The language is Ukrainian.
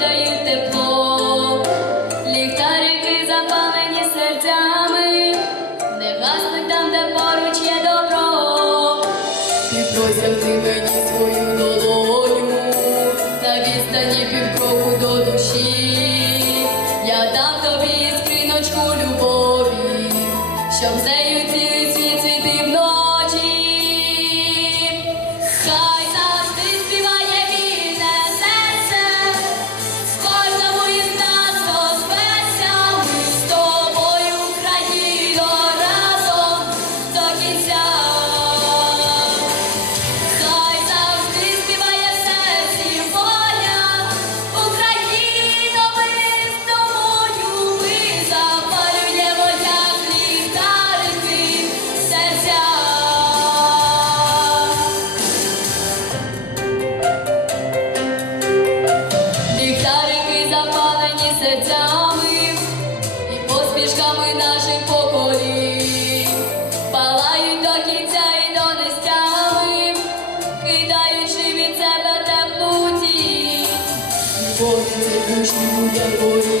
дають тепло, ліхтарики запалені серцями, не там, де поруч є добро, ти просяти мені свою долоню, на відстані півкроку до душі. серцями і посмішками наших поколінь, палають до кінця і до нестями, кидаючи від себе темну тінь. Бо це душі буде.